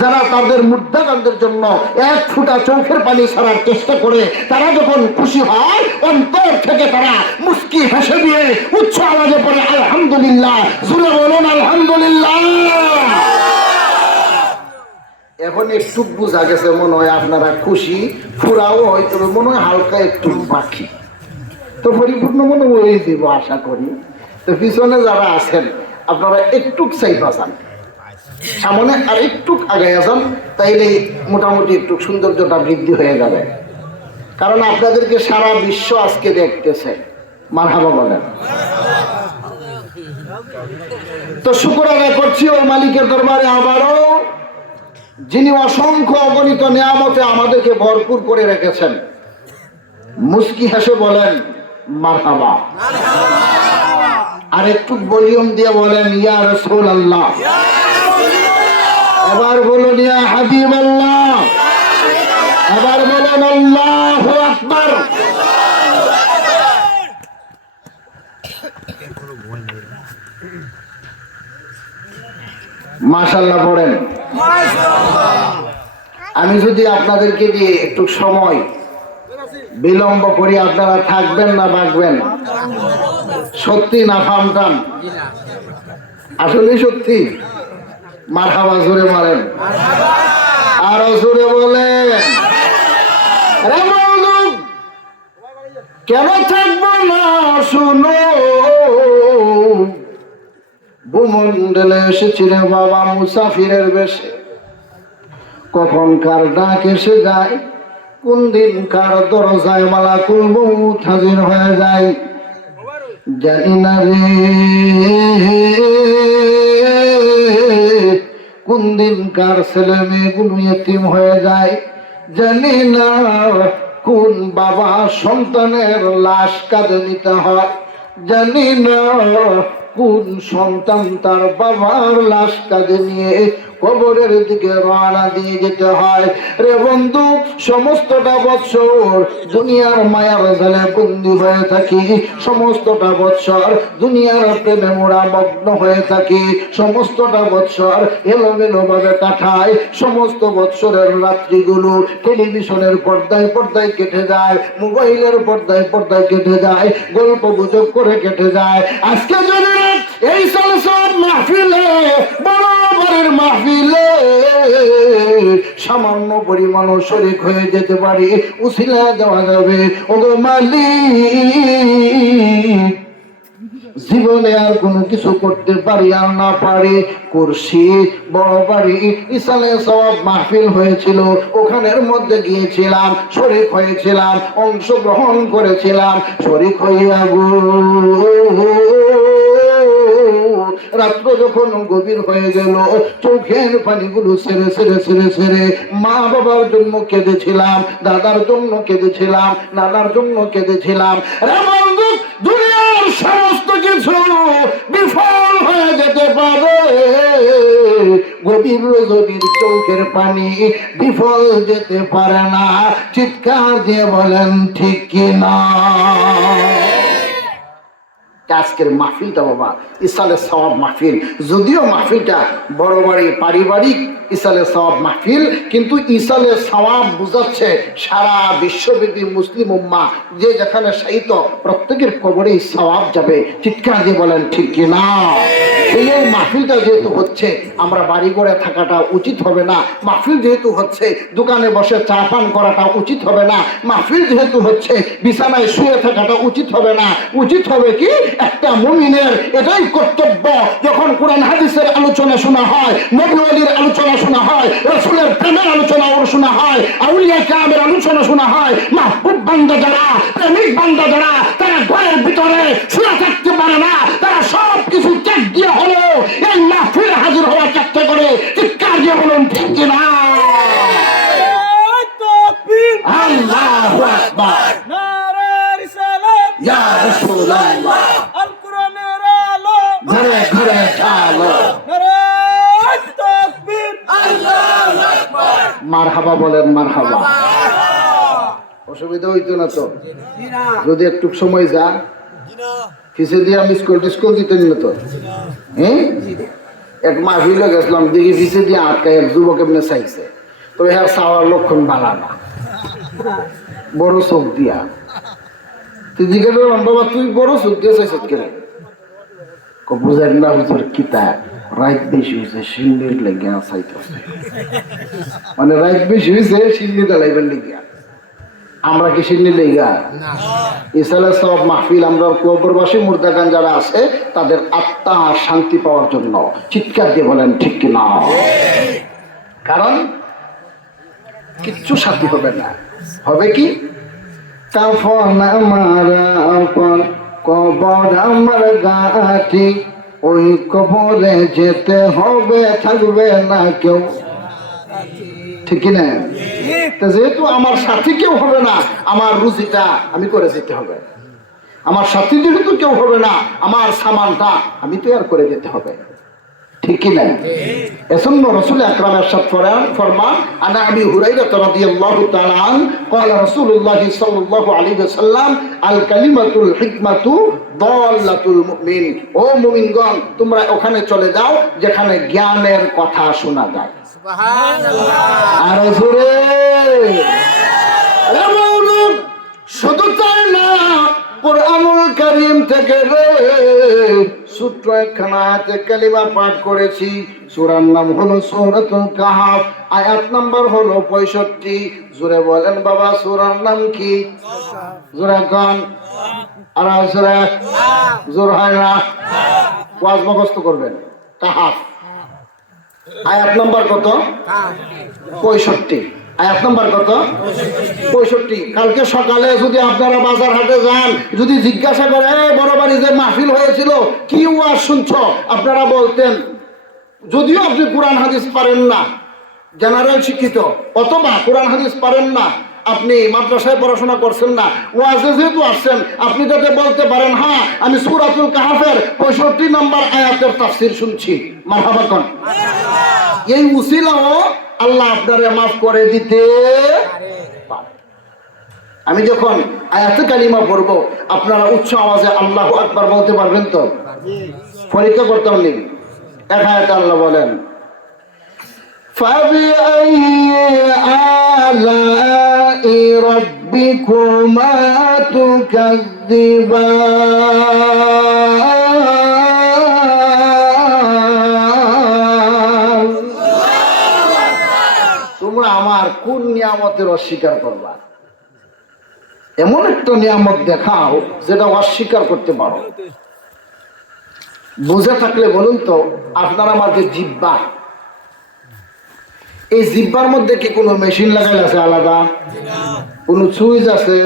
যারা তাদের মুর্দাগানদের জন্য এক ফোঁটা চোখের পানি ছাড়ার চেষ্টা করে, তারা যখন খুশি হয় অন্তর থেকে তারা মুস্কি হেসে দিয়ে উচ্চ আওয়াজে পড়ে আলহামদুলিল্লাহ। জোরে বলুন আলহামদুলিল্লাহ। এখন একটু বোঝা গেছে মনে হয় আপনারা খুশি, ফুরাও হয়তো মনে হয় হালকা একটু বাকি, তো পরিপূর্ণ মনে হয়ে দিব আশা করি। তো পিছনে যারা আছেন আপনারা একটু চাইবা যান, সামনে আর একটু আগে যান, তাইলে মোটামুটি একটু সৌন্দর্যটা বৃদ্ধি হয়ে যাবে। কারণ আপনাদেরকে সারা বিশ্ব আজকে দেখতেছে। মারহাবা বলেন। তো শুকর আদায় করছি ওই মালিকের দরবারে আবারও, যিনি অসংখ্য অগণিত নিয়ামতে আমাদেরকে ভরপুর করে রেখেছেন। মুস্কি হেসে বলেন মারহাবা। আর একটু ভলিউম দিয়ে বলেন ইয়া রাসূলুল্লাহ। এবার বলুন ইয়া হাবিবাল্লাহ। এবার বলুন আল্লাহু আকবার। মাশাআল্লাহ পড়েন। আমি যদি আপনাদেরকে দিয়ে একটু সময় বিলম্ব করি, আপনারা থাকবেন না বাঁকবেন? সত্যি না ফামটাম? আসলে সত্যি। মারহাবা জোরে মারেন, আরো জোরে বলেন। কেন থাকবো না শুনো, ভূমন্ডলে এসেছিলে বাবা মুসাফিরের বেশে। কখন কার ডাক এসে যায়, কোন দিন কার দরজায় মালাকুল মউত হাজির হয়ে যায়, জানি না রে। কোন দিন কার ছেলে মেয়েগুলো ইতিম হয়ে যায়, জানি না। কোন বাবা সন্তানের লাশ কাঁধে নিতে হয়, জানি না। কোন সন্তান তার বাবার লাশ কাঁধে নিয়ে কবরের দিকে রওনা দিয়ে যেতে হয়। রে বন্ধু, সমস্তটা বৎসর দুনিয়ার মায়ার জালে বন্দী হয়ে থাকি, সমস্তটা বৎসর দুনিয়ার প্রেমে মোরা মগ্ন হয়ে থাকি, সমস্তটা বৎসর এলোমেলো ভাবে কাটায়, সমস্ত বৎসরের রাত্রিগুলো টেলিভিশনের পর্দায় পর্দায় কেটে যায়, মোবাইলের পর্দায় পর্দায় কেটে যায়, গল্প গুজব করে কেটে যায়। আজকে যদি এই সালসাত মাহফিলে, বরাবরের মাহফিলে সামান্য পরিমাণও শরীক হয়ে যেতে পারি, উসিলা দেওয়া যাবে। ওগো মালিক, জীবনে আর কোনো কিছু করতে পারি আর না পারি, কুরসি বড় বাড়ি ইসালে সওয়াব মাহফিল হয়েছিল, ওখানের মধ্যে গিয়েছিলাম, শরীক হয়েছিলাম, অংশগ্রহণ করেছিলাম। শরীক হইয়া গো রাত্র যখন গভীর হয়ে গেল, চোখের পানিগুলো ছেড়ে ছেড়ে ছেড়ে ছেড়ে মা বাবার জন্য কেঁদেছিলাম, দাদার জন্য কেঁদেছিলাম, নানার জন্য কেঁদেছিলাম। দুনিয়ার সমস্ত কিছু বিফল হয়ে যেতে পারে, গভীর রজনীর চোখের পানি বিফল যেতে পারে না। চিৎকার দিয়ে বলেন ঠিক কিনা? আজকের মাহফিলটা বাবা ইসালে সওয়াব মাহফিল, যদিও মাহফিলটা বড় বাড়ি পারিবারিক ইসালে সওয়াব মাহফিল, কিন্তু ইসালে সওয়াব বুঝাচ্ছে সারা বিশ্বব্যাপী মুসলিম উম্মাহ যে যেখানে শায়িত প্রত্যেকের কবরে সওয়াব যাবে। চিৎকার দিয়ে বলেন ঠিক কিনা? এই মাহফিলটা যেহেতু হচ্ছে, আমরা বাড়ি করে থাকাটা উচিত হবে না। মাহফিল যেহেতু হচ্ছে, দোকানে বসে চা পান করাটা উচিত হবে না। মাহফিল যেহেতু হচ্ছে, বিছানায় শুয়ে থাকাটা উচিত হবে না। উচিত হবে কি, একটা মুমিনের এটাই কর্তব্য, যখন কোরআন হাদিসের আলোচনা শোনা হয়, নবী ওয়ালির আলোচনা শোনা হয়, রাসূলের প্রেমের আলোচনা শোনা হয়, আউলিয়া কিরামের আলোচনা শোনা হয়, মাহবুব বান্দা যারা, প্রেমিক বান্দা যারা, তারা ঘরের ভিতরে শুয়ে থাকতে পারে না, তারা সব কিছু ত্যাগ দিয়ে হলো এই মাহফিলে হাজির হওয়ার চেষ্টা করে। চিৎকার দিয়ে বলুন ঠিক কিনা? আল্লাহু আকবার, নারে রিসালাত, ইয়া রাসূলুল্লাহ, আল কোরআনের আলো ঘরে ঘরে ঝালো, নারে তাকবীর, আল্লাহু আকবার। মারহাবা বলেন মারহাবা। অসুবিধা হইতো না তো? যদি একটু সময় যা, কিসে দিয়া মিস কল টিসকল দিতেন না তো? হ্যাঁ, এক মাহফিলে গেছিলাম, দেখি পিছিয়ে দিয়ে আটকায় এক যুবক এমনি চাইছে, তো হ্যাঁ চাওয়ার লক্ষণ বালা না, বড় চোখ দিয়া। তুই জিজ্ঞেস করলাম, বাবা তুই বড় চোখ দিয়ে চাইছ কেন? বুঝেন না হুজুর, কিতা রাইত বেশি হয়েছে, সিন্নির লেগে চাইতেছে, মানে রাইত বেশি হয়েছে সিন্নি দালাইবার লেগিয়া। আমরা কি সিন্নি লেগা? ইসালে সব মাহফিল আমরা কবরবাসী মুর্দাগান যারা আছে তাদের আত্মা শান্তি পাওয়ার জন্য। চিৎকার দিয়ে বলেন ঠিক কিনা? কারণ কিচ্ছু শান্তি হবে না, হবে কি? কাফন আমার আপন, কবর আমার গাটি, ওই কবরে যেতে হবে, থাকবে না কেউ, ঠিক না? যেহেতু আমার সাথী কেউ হবে না, আমার রুজিটা আমি করে যেতে হবে। আমার সাথী যেহেতু কেউ হবে না, আমার সামানটা আমি তৈরি করে যেতে হবে, ঠিক না? এজন্য রাসূল আকরাম ইরশাদ ফরমান, আনা আবি হুরায়রা রাদিয়াল্লাহু তাআলা আন ক্বালা রাসূলুল্লাহ সাল্লাল্লাহু আলাইহি ওয়াসাল্লাম আল কালিমাতুল হিকমাতু দাল্লাতুল মুমিন। ও মুমিনগণ, তোমরা ওখানে চলে যাও যেখানে জ্ঞানের কথা শোনা যায়। সুবহানাল্লাহ। আর জোরে শুধু তাই না, কুরআনুল কারীম থেকে ছোট্ট একখানা আয়াতে কালিমা পাঠ করেছি। সূরার নাম হলো সূরাতুল কাহফ, আয়াত নাম্বার হলো 65। জোরে বলেন বাবা, সূরার নাম কি? জোরে কোন? আর জোরে জোর হয় না, ওয়াজ মুখস্থ করবেন। কাহফ আয়াত নাম্বার কত? 65। আয়াত নাম্বার কত? 65। কালকে সকালে যদি আপনারা বাজার হাটে যান, যদি জিজ্ঞাসা করে বড় বাড়ি যে মাহফিল হয়েছিল কি ওয়াজ শুনছো, আপনারা বলতেন, যদিও আপনি কোরআন হাদিস পারেন না, জেনারেল শিক্ষিত, অথবা কোরআন হাদিস পারেন না, আপনি মাদ্রাসায় পড়াশোনা করছেন না, ওয়াজে যেহেতু আসছেন, আপনি যাতে বলতে পারেন, হ্যাঁ আমি সূরাতুল কাহফের 65 নম্বর আয়াতের তাফসীর শুনছি। মারহাবা কোন? এই উসিলাও আল্লাহ আপনারে মাফ করে দিতে পারে। আমি যখন আয়াতে কালিমা পড়বো, আপনারা উচ্চ আওয়াজে আল্লাহু আকবার বলতে পারবেন তো? পরীক্ষা করতে হবে। এক আয়াতে আল্লাহ বলেন, فَبِأَيِّ آلَاءِ رَبِّكُمَا تُكَذِّبَانِ। তোমরা আমার কোন নিয়ামতের অস্বীকার করবা? এমন একটা নিয়ামত দেখাও যেটা অস্বীকার করতে পারো। বুঝে থাকলে বলুন তো, আপনার আমার যে জিহ্বা, এই জিহ্বার মধ্যে কি কোনো মেশিন লাগাইল আছে আলাদা? কোনো সুইচ আছে?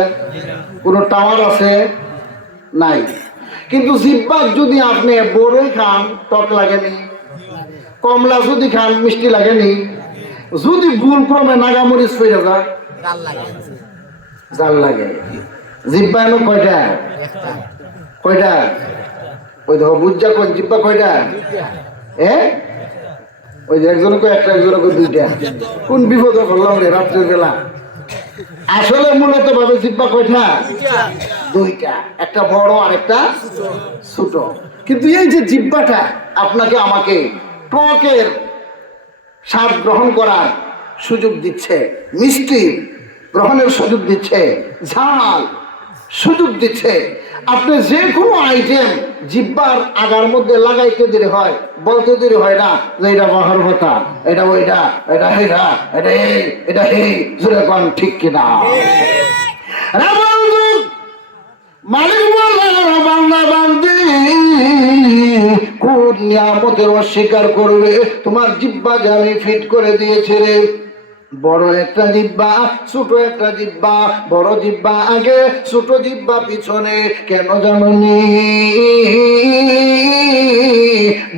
কোনো টাওয়ার আছে? নাই। কিন্তু জিহ্বার যদি আপনি বড়ই খান টক লাগেনি, কমলা যদি খান মিষ্টি লাগেনি, যদি ভুল ক্রমে নাগামরিচ ফিরে যায় জাল লাগে। জিহ্বা এনো কয়টা? কয়টা? ওই দেখো বুঝা কোন জিহ্বা কয়টা? ওই যে একজনকে একটা, একজনকে দুইটা। কোন বিপদে করলাম রে রাত্রের বেলা? আসলে মূলত ভাবে জিহ্বা কয়টা? দুইটা, একটা বড় আর একটা ছোট। কিন্তু এই যে জিহ্বাটা আপনাকে আমাকে টকের স্বাদ গ্রহণ করার সুযোগ দিচ্ছে, মিষ্টি গ্রহণের সুযোগ দিচ্ছে, ঝাল সুযোগ দিচ্ছে। আপনি যে কোনো আইটেম জিহ্বার আগার মধ্যে লাগাইতে দেরি হয়, বলতে দেরি হয় না যে এটা বাহার কথা, এটা ওইটা, এটা হেরা, এটা এই, এটা হে, যেরকম ঠিক কিনা? মালিক বললেন, বান্দা বান্দি কোন নিয়ামতের অস্বীকার করবে? তোমার জিহ্বা যে আমি ফিট করে দিয়েছি রে। বড় একটা জিহ্বা, ছোট একটা জিহ্বা, বড় জিহ্বা আগে, ছোট জিহ্বা পিছনে। কেন জানি?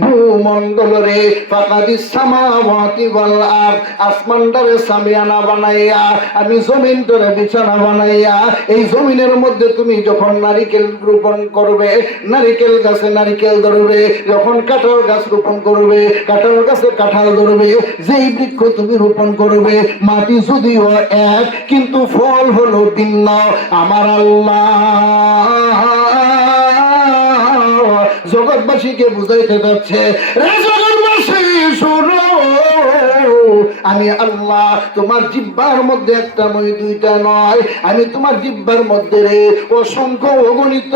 ভূমণ্ডলরে ফাকাদিস সামাওয়াতি ওয়াল আরদ, আসমানটারে সামিয়ানা বানাইয়া, আমি জমিনটারে বিছানা বানাইয়া, এই জমিনের মধ্যে তুমি যখন নারিকেল রোপণ করবে, নারিকেল গাছে নারিকেল ধরবে, যখন কাঁঠাল গাছ রোপণ করবে, কাঁঠাল গাছে কাঁঠাল ধরবে, যেই বৃক্ষ তুমি রোপণ করবে, মাটি যদিও এক কিন্তু ফল হলো ভিন্ন। আমার আল্লাহ জগৎবাসীকে বুঝাইতে যাচ্ছে, রে জগৎবাসী শোনো, আমি আল্লাহ তোমার জিহ্বার মধ্যে একটা নয় দুইটা নয়, আমি তোমার জিহ্বার মধ্যে রে অসংখ্য অগণিত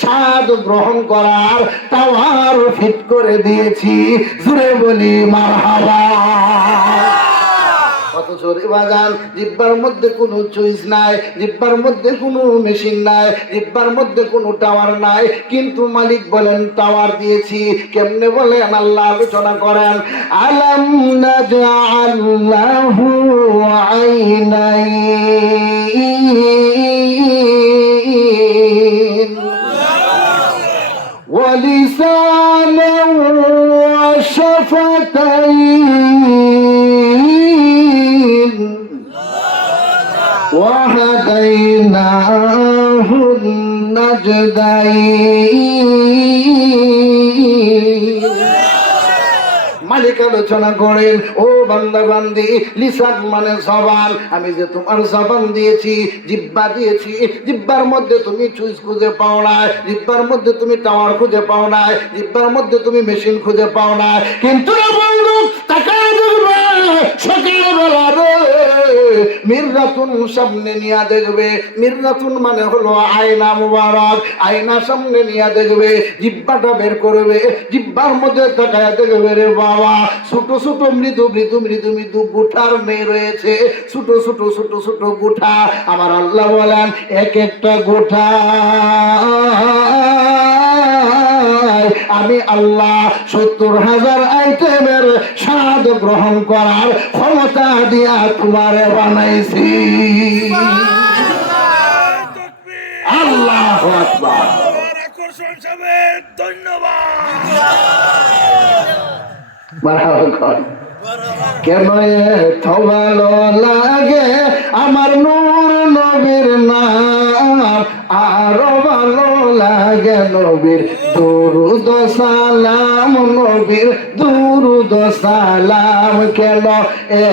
স্বাদ গ্রহণ করার টাওয়ার ফিট করে দিয়েছি। জুড়ে বলি মারহাবা। অথচ বাজান জিহ্বার মধ্যে কোনো চুইস নাই, জিহ্বার মধ্যে কোনো মেশিন নাই, জিহ্বার মধ্যে কোনো টাওয়ার নাই, কিন্তু মালিক বলেন টাওয়ার দিয়েছি। কেমনে বলেন? আল্লাহ আলোচনা করেন, আলাম নাজআল লাহু আইনাইন ওয়া লিসানান ওয়া শাফাতাইন وهديناه النجدين। মালিক আলোচনা করেন, ও বান্দা বান্দি, লিসান মানে জবান, আমি যে তোমার জবান দিয়েছি, জিহ্বা দিয়েছি, জিহ্বার মধ্যে তুমি চুইস খুঁজে পাও না, জিহ্বার মধ্যে তুমি টাওয়ার খুঁজে পাও না, জিহ্বার মধ্যে তুমি মেশিন খুঁজে পাও না, কিন্তু বন্ধু তাকায় দেখবে সকালবেলা রে মিররাতুন সামনে নিয়ে দেখবে, মিররাতুন মানে হলো আয়না মুবারক, আয়না সামনে নিয়ে দেখবে, জিহ্বাটা বের করবে, জিহ্বার মধ্যে তাকায় দেখবে রে বাবা ছোট ছোট মৃদু মৃদু মৃদু মৃদু গুঠার মেয়ে রয়েছে, ছোট ছোট ছোট ছোট গুঠা। আমার আল্লাহ বলেন এক একটা গুঠা আমি আল্লাহ 70,000 আইটেমের স্বাদ গ্রহণ করার ক্ষমতা দিয়া তোমারে বানাইছি। আল্লাহু আকবার। ধন্যবাদ। কেন এত ভালো লাগে আমার নূর নবীর নাম, আরো ভালো লাগে নবীর দুরুদ সালাম, নবীর দুরুদ সালাম। কেন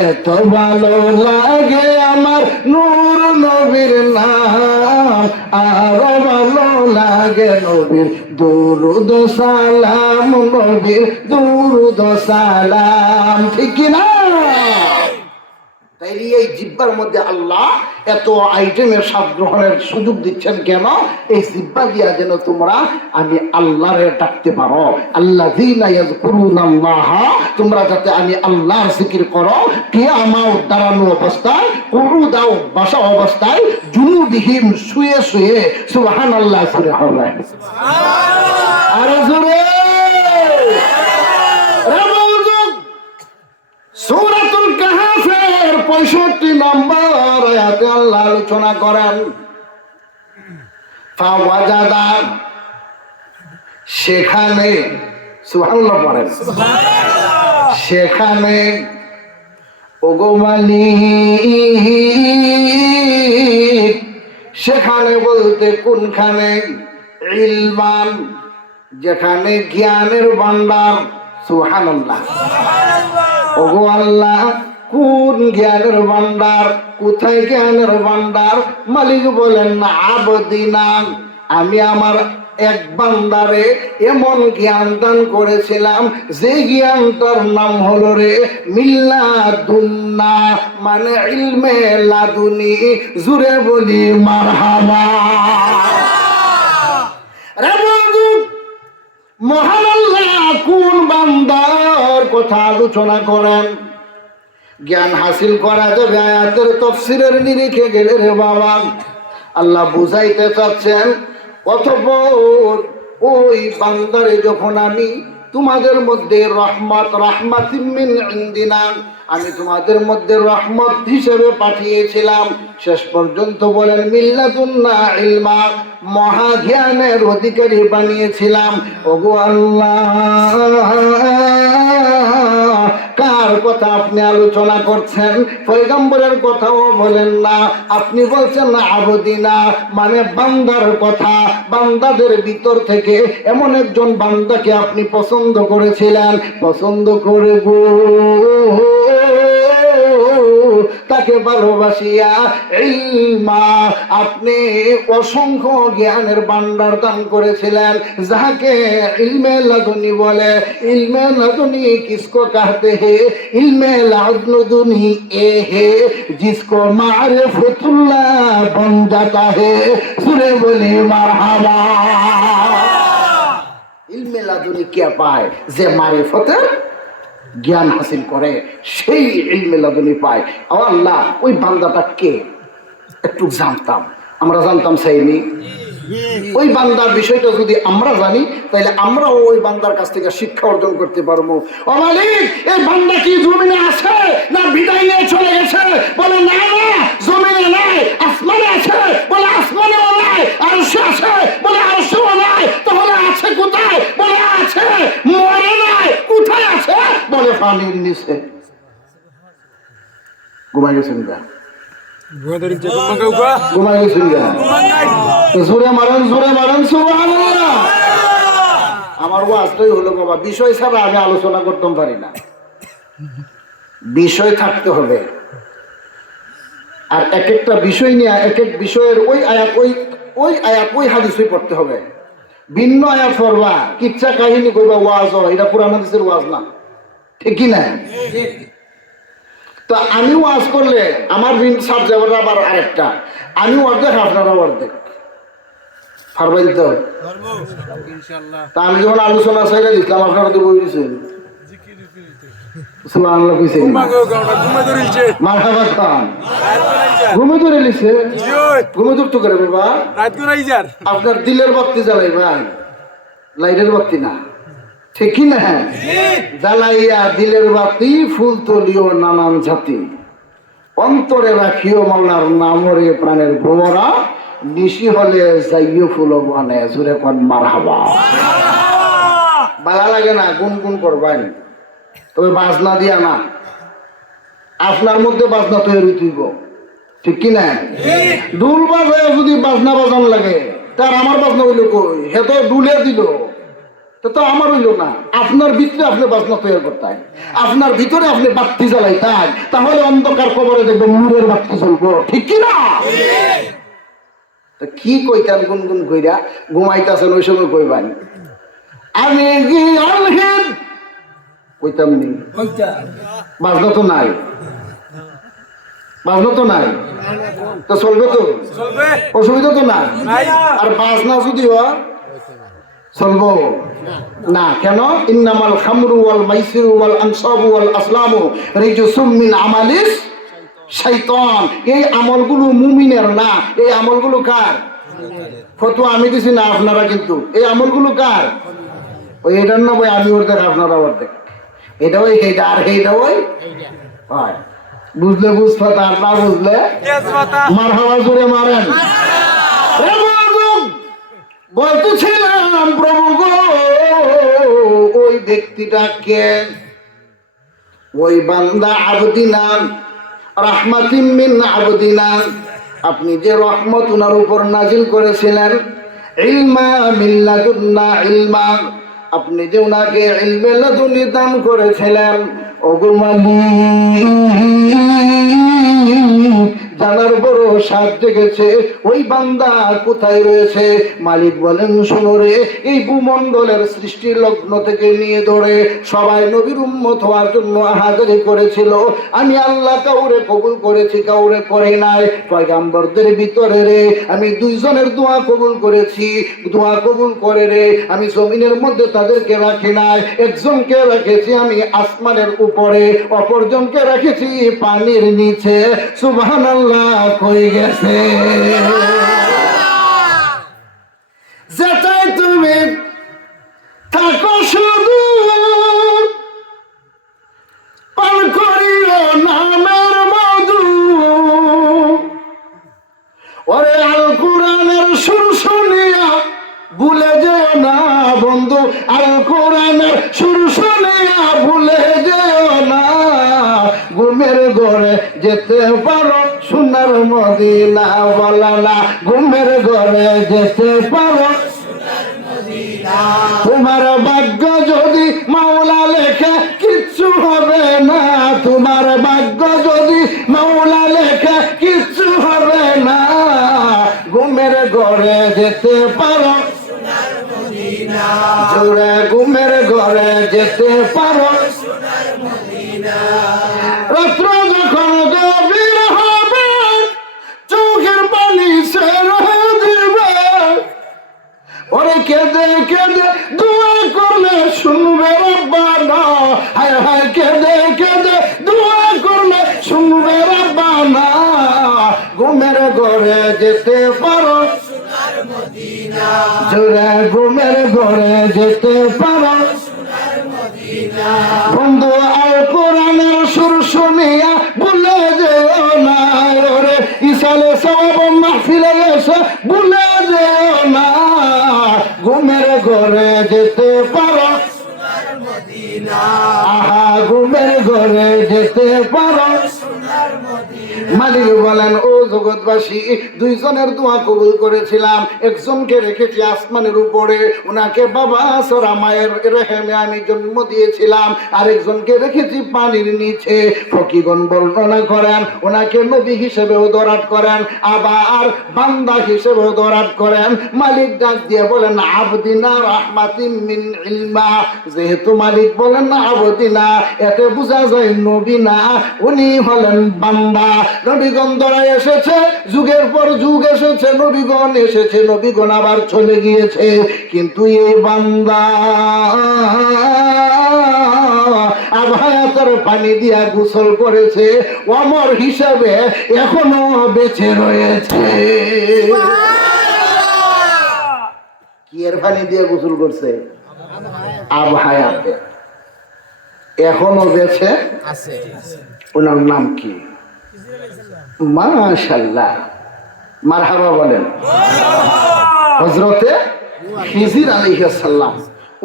এত ভালো লাগে আমার নূর নবীর নাম, আরো ভালো লাগে নবীর দুরুদ সালাম, নবীর দুরুদ সালাম। ঠিক কি না? তাই এই জিহ্বার মধ্যে আল্লাহ এত আইটেমের স্বাদ গ্রহণের সুযোগ দিচ্ছেন কেন? এই জিহ্বা দিয়া যেন তোমরা আমি আল্লাহরে ডাকতে পারো। আল্লাযীনা ইয়াযকুরুনাল্লাহ, তোমরা যাতে আমি আল্লাহর জিকির করো কিয়ামাও দাঁড়ানো অবস্থায়, কুরুদাও বসা অবস্থায়, জুনুবিহিম শুয়ে শুয়ে সুবহানাল্লাহ জোরে হবে। সুবহানাল্লাহ। আরে জোরে। সূরাতুল কাহফের 65 নম্বর আয়াতে আল্লাহ আলোচনা করেন, ফাওয়াজাদা, সেখানে, সুবহানাল্লাহ পড়েন, সেখানে ওগো মালিক, সেখানে বলতে কোনখানে? ইলমান, যেখানে জ্ঞানের ভান্ডার। সুবহানাল্লাহ। ওগো আল্লাহ কোন জ্ঞানের ভান্ডার, কোথায় জ্ঞানের ভান্ডার? মালিক বলেন না আবদিনা, আমি আমার এক বান্দারে এমন জ্ঞান দান করেছিলাম যে জ্ঞানটার নাম হলো রে মিল্লাদুন্না, মানে ইলমে লাদুনি। জুড়ে বলি মারহাবা। মহান আল্লাহ কোন বান্দার কথা আলোচনা করেন? জ্ঞান হাসিল করা যাবে আয়াতের তাফসীরের নিরিখে গেলে রে বাবা। আল্লাহ বুঝাইতে চাচ্ছেন, অতঃপর ওই বান্দারে যখন আমি তোমাদের মধ্যে রাহমাতিম মিন ইনদিনা, আমি তোমাদের মধ্যে রহমত হিসেবে পাঠিয়েছিলাম। শেষ পর্যন্ত বলেন মিল্লাদুন্না ইলমা, মহাজ্ঞানের অধিকারী বানিয়েছিলাম। ওগো আল্লাহ, কার কথা আপনি আলোচনা করছেন? পয়গম্বরের কথাও বলেন না, আপনি বলছেন না আবদিনা, মানে বান্দার কথা। বান্দাদের ভিতর থেকে এমন একজন বান্দাকে আপনি পছন্দ করেছিলেন, পছন্দ করে গো তাকে আল্লাহকে ভালোবাসিয়া ইলমা, আপনি অসংখ্য জ্ঞানের ভান্ডার দান করেছিলেন, যাকে ইলমে লাদুনি বলে। इल्मे लदुनी किसको कहते हैं? इल्मे लदुनी ये है जिसको मारिफतुल्लाह बन जाता है। सुरे बोले मरहबा। इल्मे लदुनी क्या पाए? जे मारिफतेर জ্ঞান হাসিল করে, সেই ইলমে লাদুনি পায়। ও আল্লাহ, ওই বান্দাটা কে একটু জানতাম, আমরা জানতাম চাইনি। ওই বান্দার বিষয়টা যদি আমরা জানি, তাহলে আমরাও ওই বান্দার কাছ থেকে শিক্ষা অর্জন করতে পারবো। ও মালিক, এই বান্দা কি জমিনে আছে না বিদায় নিয়ে চলে গেছে? বলে না না, জমিনে নাই। আসমানে আছে? বলে আসমানেও নাই। আরশে আছে? বলে আরশেও নাই। তাহলে আছে কোথায়? বলে আছে মরে নাই। কোথায় আছে? বলে পানির নিচে। ঘুমাই গেছেন গা? ঘুমাই গেছেন গা? জোরে মারেন, জোরে মারেন সুবহানাল্লাহ। আমার ওয়াজটাই হলো বাবা, বিষয় ছাড়া আমি আলোচনা করতে পারি না। বিষয় থাকতে হবে, আর এক একটা বিষয় নিয়ে এক এক বিষয়ের ওই আয়াত ওই হাদিসই পড়তে হবে। ভিন্ন আয়াত পড়বা, কিচ্ছা কাহিনী কইবা ওয়াজ হয়, এটা পুরান হাদিসের ওয়াজ না, ঠিক কি না? তো আমি ওয়াজ করলে আমার সাবজেক্ট আবার আরেকটা, আমি অর্ধেক আপনারা অর্ধেক পারবেন তো? তা আমি যখন আলোচনা চাইলে দিতাম, আপনারা তো বই দিচ্ছেন। ঘুমে ধরে লিছে, ঘুমে ধরতো করে বাবা। আপনার দিলের বাতি জ্বালাইবেন, লাইটের বাতি না, ঠিক কি না? জ্বালাইয়া দিলের বাতি, ফুল তলিও নানান জাতি, অন্তরে রাখিও মাওলার নামরে প্রাণের ভ্রমরা, নিশি হলে যাইও ফুল বনে। জুড়ে কোন মারহাবা। ভালো লাগে না? গুনগুন করবেন, তবে বাজনা দিয়া না। আপনার মধ্যে বাজনা তৈরি হইব, ঠিক কি না? ডুল বাজায় যদি বাজনা বাজান লাগে, তার আমার বাজনা হইল কই? হে তো ডুলে দিল, তো আমার হইল না। আপনার ভিতরে আপনি বাজনা তৈরি করতেন, আপনার ভিতরে আপনি বাতি জ্বালাইতেন, তাহলে অন্ধকার কবরে দেখবেন নূরের বাতি জ্বলবো, ঠিক কি না? তো কি কইতেন গুনগুন কইরা? ঘুমাইতেছেন ওই সময় কইবেন আমি কি আলহিন কইতাম নি? বাজনা তো নাই, বাজনা তো নাই, তো চলবে তো, অসুবিধা তো নাই। আর বাজনা যদি হয় চলবো না কেন? ইন্নামাল খামরু ওয়াল মাইসিরু ওয়াল আনসাবু ওয়াল আসলামু রিজসুম মিন আমালিস শয়তান। এই আমলগুলো মুমিনের না, এই আমলগুলো কার? ফতোয়া আমি দিছি না, আপনারা কিন্তু এই আমলগুলো কার? ওই এটার না ভাই, আমি অর্ধেক আপনারা অর্ধেক। এটা ওই এইটা, আর এইটা ওই হয়। বুঝলে বুঝতে, আর না বুঝলে মারহাবা জোরে মারেন। বলতেছিলাম প্রভু গো, ওই ব্যক্তিটা কে? ওই বান্দা আবদিনা রাহমাতিন মিন আবদিনা, আপনি যে রহমত উনার উপর নাজিল করেছিলেন, ইলমা মিল্লাদুন্না ইলমা, আপনি যে উনাকে ইলমে লাদুনি দান করেছিলেন। ওগো মালিক, জানার বড় সাথ জেগেছে, ওই বান্দা কোথায় রয়েছে? মালিক বলেন, শোনো রে, এই ভূমণ্ডলের সৃষ্টি লগ্ন থেকে নিয়ে ধরে সবাই নবীর উম্মত হওয়ার জন্য হাজারি করেছিল। আমি আল্লাহ কাউরে কবুল করেছি, কাউরে করে নাই। পয়গাম্বরদের ভিতরে রে আমি দুইজনের দোয়া কবুল করেছি, দোয়া কবুল করে রে আমি জমিনের মধ্যে তাদেরকে রাখি নাই। একজনকে রেখেছি আমি আসমানের উপরে, অপরজনকে রেখেছি পানির নিচে। সুবহানাল্লাহ কই গেছে? যেটাই তুমি থাকো শুধু পান করিও নামের মধু। ওরে আল কোরআনের সুর শুনিয়া ভুলে যেও না বন্ধু, আল কোরআনের সুর শুনিয়া ভুলে যেও না। ঘুমের ঘরে যেতে পারো সোনার মদিনা, বলা না ঘুমের ঘরে যেতে পারো তোমার ভাগ্য যদি মাওলা লেখে কিচ্ছু হবে না, তোমার ভাগ্য যদি মাওলা লেখা কিচ্ছু হবে না, ঘুমের ঘরে যেতে পারো জোরে, ঘুমের ঘরে যেতে পারো। রাত্র যখন গভীর হবে, চোখের পানি ছেড়ে দিবে, ওরে কেঁদে কেঁদে দোয়া করলে শুনবে রব্বানা, হায় হায় কেঁদে কেঁদে দোয়া করলে শুনবে রব্বানা, ঘুমের ঘরে যেতে পারো জোরে, ঘুমের ঘরে যেতে পারো। বন্ধু আল কোরআনের সুর শুনিয়া ভুলে যেও না, ওরে ইসালে সওয়াব মাহফিলে এসে ভুলে যেও না, ঘুমের ঘরে যেতে পারো আহা, ঘুমের ঘরে যেতে পারো। মালিক বলেন, ও জগৎবাসী, দুইজনের দোয়া কবুল করেছিলাম, একজনকে রেখেছি আসমানের উপরে, ওনাকে বাবা সরা মায়ের রেহেমে আমি জন্ম দিয়েছিলাম, আরেকজনকে রেখেছি পানির নিচে। ফকিগণ বর্ণনা করেন ওনাকে নবী হিসেবেও দরাট করেন, আবার বান্দা হিসেবেও দরাট করেন। মালিক ডাক দিয়ে বলেন, আবদিনা রাহমাতিম মিন ইলমা, যেহেতু মালিক বলেন না আবদিনা, এতে বোঝা যায় নবী না, উনি হলেন বান্দা। নবীগণ ধরায় এসেছে, যুগের পর যুগ এসেছে, নবীগণ এসেছে, নবীগণ আবার চলে গিয়েছে, কিন্তু এই বান্দা আভায়াতের পানি দিয়া গোসল করেছে, অমর হিসাবে এখনো বেঁচে রয়েছে। কি এর পানি দিয়ে গোসল করছে? আভায়াতে, এখনো বেঁচে আছে। ওনার নাম কি? মাশাআল্লাহ, মারহাবা বলেন। হযরতে খিজির আলাইহিস সালাম,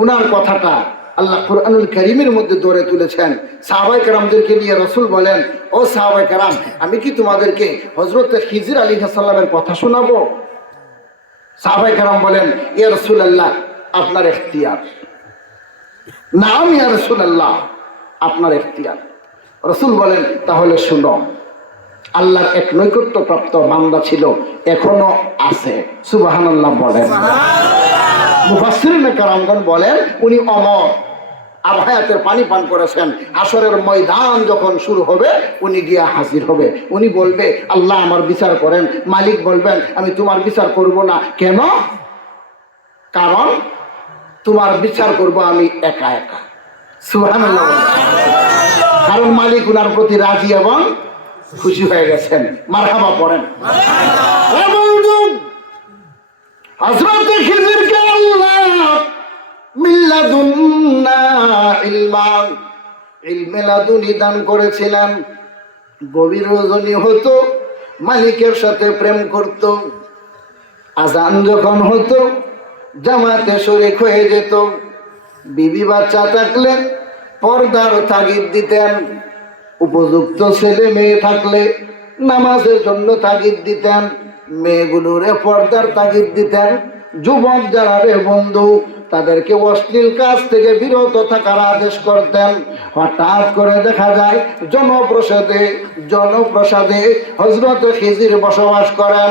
ওনার কথাটা আল্লাহ কুরআনুল কারীমের মধ্যে ধরে তুলেছেন। সাহাবায়ে কেরামদেরকে নিয়ে রাসূল বলেন, ও সাহাবায়ে কেরাম, আমি কি তোমাদেরকে হযরতে খিজির আলাইহিস সালামের কথা শোনাবো? সাহাবায়ে কেরাম বলেন, ইয়া রাসূলুল্লাহ, আপনার ইখতিয়ার। নাম ইয়া রাসূলুল্লাহ, আপনার ইখতিয়ার। রাসূল বলেন, তাহলে শুনো, আল্লাহর এক নৈকট্যপ্রাপ্ত বান্দা ছিল, এখনো আছে। সুবহানাল্লাহ বলেন। মুফাসসিরিন কেরামগণ বলেন, উনি অমর, আভায়াতের পানি পান করেছেন। হাসরের ময়দান যখন শুরু হবে, উনি গিয়া হাজির হবে। উনি বলবে, আল্লাহ আমার বিচার করেন। মালিক বলবেন, আমি তোমার বিচার করব না। কেন? কারণ তোমার বিচার করব আমি একা একা। সুবহানাল্লাহ। কারণ মালিক উনার প্রতি রাজি এবং খুশি হয়ে গেছেন। মারহাবা পড়েন। হযরত খিজিরকে আল্লাহ মিল্লাদুন্না ইলমা, ইলমে লাদুনি দান করেছিলেন। গভীর রজনী হতো, মালিকের সাথে প্রেম করত। আজান যখন হতো, জামাতে শরীক হয়ে যেত। বিবি বাচ্চা থাকলে পর্দার তাগিদ দিতেন। উপযুক্ত ছেলে মেয়ে থাকলে নামাজের জন্য তাগিদ দিতেন, মেয়েগুলোরে পর্দার তাগিদ দিতেন। যুবক যারা রে বন্ধু, তাদেরকে অশ্লীল কাজ থেকে বিরত থাকার আদেশ করতেন। হঠাৎ করে দেখা যায় জনপ্রসাদে হযরত খিজির বসবাস করেন।